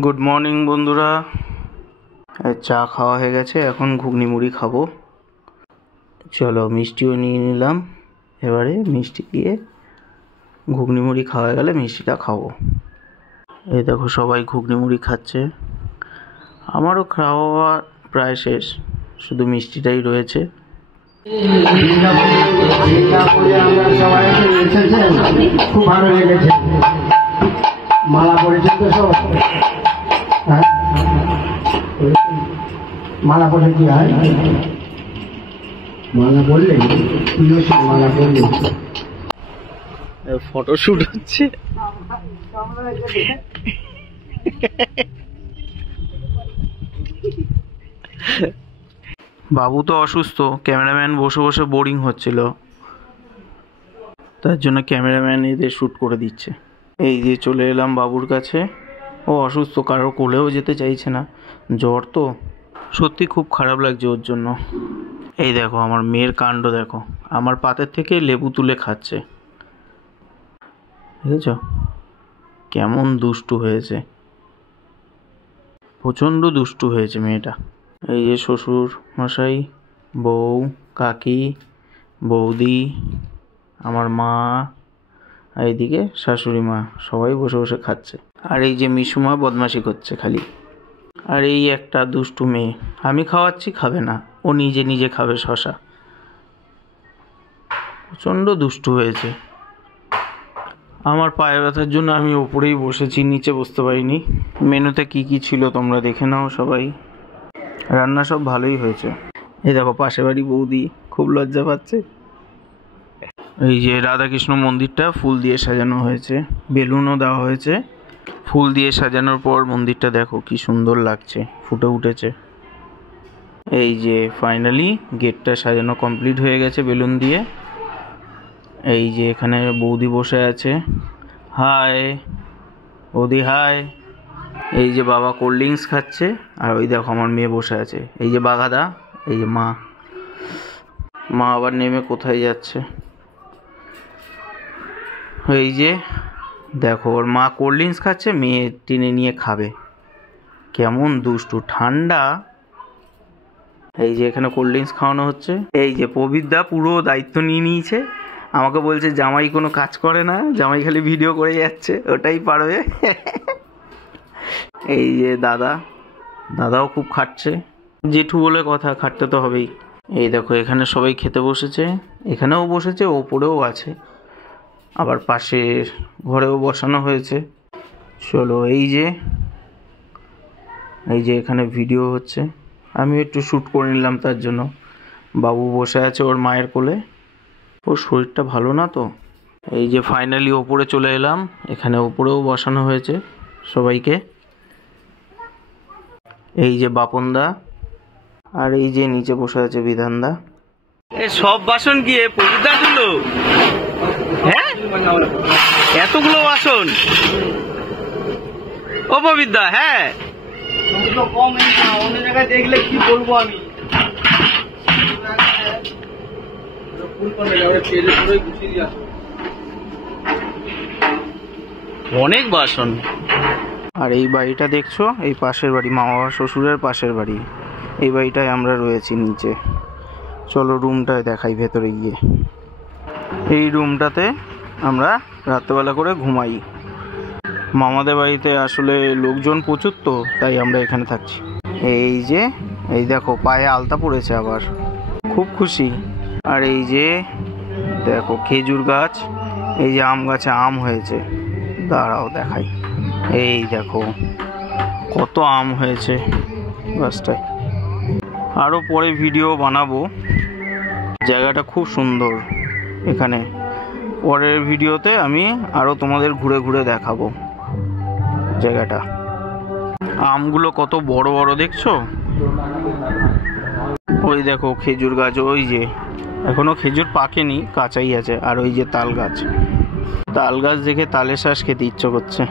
Good morning বন্ধুরা, চা খাওয়া হয়ে গেছে, এখন ঘুগনি মুড়ি খাবো। চলো মিষ্টিও নিয়ে নিলাম, এবারে মিষ্টি দিয়ে ঘুগনি মুড়ি খাওয়া গেলে মিষ্টিটা খাবো। এই দেখো সবাই ঘুগনি মুড়ি খাচ্ছে, আমারও খাওয়া প্রায় শেষ, শুধু মিষ্টিটাই রয়েছে। খুব ভালো লেগেছে। মালা পড়েছেন তো সব? মালা পড়লে কি হয়? মালা পড়লে মালা পড়লে ফটোশুট হচ্ছে। বাবু তো অসুস্থ, ক্যামেরাম্যান বসে বসে বোরিং হচ্ছিল, তার জন্য ক্যামেরাম্যান এদের শ্যুট করে দিচ্ছে। এই যে চলে এলাম বাবুর কাছে, ও অসুস্থ, কারো কোলেও যেতে চাইছে না, জ্বর তো, সত্যি খুব খারাপ লাগছে ওর জন্য। এই দেখো আমার মেয়ের কাণ্ড দেখো, আমার পাতের থেকে লেবু তুলে খাচ্ছে, বুঝেছ কেমন দুষ্টু হয়েছে, প্রচণ্ড দুষ্টু হয়েছে মেয়েটা। এই যে শ্বশুর মশাই, বউ, কাকি, বৌদি, আমার মা, এইদিকে শাশুড়ি মা, সবাই বসে বসে খাচ্ছে। আর এই যে মিশুমা বদমাশি করছে খালি। আর এই একটা দুষ্টু মেয়ে, আমি খাওয়াচ্ছি খাবে না, ও নিজে নিজে খাবে শশা। প্রচণ্ড দুষ্টু হয়েছে। আমার পায়ে ব্যথার জন্য আমি ওপরেই বসেছি, নিচে বসতে পারিনি। মেনুতে কি কি ছিল তোমরা দেখে নাও সবাই, রান্না সব ভালোই হয়েছে। এই দেখো পাশের বাড়ি বৌদি খুব লজ্জা পাচ্ছে। এই যে রাধাকৃষ্ণ মন্দিরটা ফুল দিয়ে সাজানো হয়েছে, বেলুনও দেওয়া হয়েছে। ফুল দিয়ে সাজানোর পর মন্দিরটা দেখো কি সুন্দর লাগছে, ফুটে উঠেছে। এই যে ফাইনালি গেটটা সাজানো কমপ্লিট হয়ে গেছে বেলুন দিয়ে। এই যে এখানে বৌদি বসে আছে, হাই বৌদি হাই। এই যে বাবা কোল্ড ড্রিঙ্কস খাচ্ছে, আর ওই দেখো আমার মেয়ে বসে আছে। এই যে বাঘাদা, এই যে মা আবার নেমে কোথায় যাচ্ছে। এই যে দেখো ওর মা কোল্ড ড্রিঙ্কস খাচ্ছে, মেয়ে টেনে নিয়ে খাবে, কেমন দুষ্টু। ঠান্ডা। এই যে এখানে কোল্ড ড্রিঙ্কস খাওয়ানো হচ্ছে। এই যে প্রবীরদা পুরো দায়িত্ব নিয়ে নিয়েছে, আমাকে বলছে জামাই কোনো কাজ করে না, জামাই খালি ভিডিও করে যাচ্ছে, ওটাই পারবে। এই যে দাদাও খুব খাটছে, জেঠু বলে কথা, খাটতে তো হবেই। এই দেখো এখানে সবাই খেতে বসেছে, এখানেও বসেছে, ওপরেও আছে, আবার পাশের ঘরেও বসানো হয়েছে। চলো এই যে এখানে ভিডিও হচ্ছে, আমি একটু শ্যুট করে নিলাম তার জন্য। বাবু বসে আছে ওর মায়ের কোলে, ওর শরীরটা ভালো না তো। এই যে ফাইনালি ওপরে চলে এলাম, এখানে ওপরেও বসানো হয়েছে সবাইকে। এই যে বাপনদা, আর এই যে নিচে বসে আছে বিধানদা। এ সব বাসন কি প্রদীপদা গুলো? হ্যাঁ এতগুলো বাসন ও প্রবীরদা? হ্যাঁ কম, অন্য জায়গায় দেখলে কি বলবো আমি। অনেক বাসন। আর এই বাড়িটা দেখছো, এই পাশের বাড়ি, মা বাবা শ্বশুরের পাশের বাড়ি, এই বাড়িটায় আমরা রয়েছি নিচে। চলো রুমটায় দেখাই ভেতরে গিয়ে। এই রুমটাতে আমরা রাত্রেবেলা করে ঘুমাই। মামাদের বাড়িতে আসলে লোকজন প্রচুর তো, তাই আমরা এখানে থাকছি। এই দেখো পায়ে আলতা পড়েছে আবার, খুব খুশি। আর এই যে দেখো খেজুর গাছ, এই যে আম গাছে আম হয়েছে, দাঁড়াও দেখাই। এই দেখো কত আম হয়েছে গাছটায়। আরও পরে ভিডিও বানাবো, জায়গাটা খুব সুন্দর। এখানে পরের ভিডিওতে আমি আরও তোমাদের ঘুরে ঘুরে দেখাবো জায়গাটা। আমগুলো কত বড় বড় দেখছো, ওই দেখো খেজুর গাছ, ওই যে এখনো খেজুর পাকেনি, কাঁচাই আছে। আর ওই যে তাল গাছ দেখে তালের শ্বাস খেতে ইচ্ছে করছে।